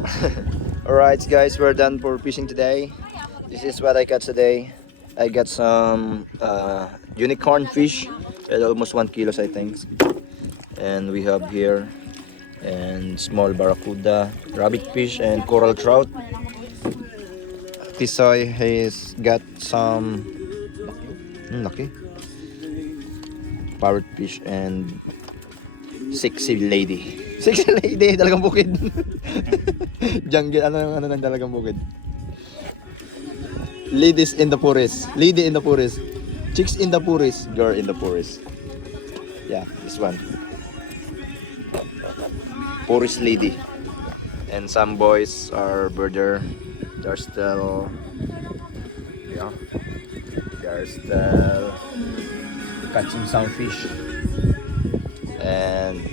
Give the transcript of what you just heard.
Alright guys, we're done for fishing today. This is what I got today. I got some unicorn fish at almost 1 kilo I think. And we have here and small barracuda, rabbit fish and coral trout. Tisoy has got some laki parrot fish and sexy lady. Sexy lady, dalagang bukid. Jungle, ano ng dalagang bukid. Ladies in the forest. Lady in the forest. Chicks in the forest. Girl in the forest. Yeah, this one. Forest lady. And some boys are birder. They're still, yeah, they're still catching some fish. And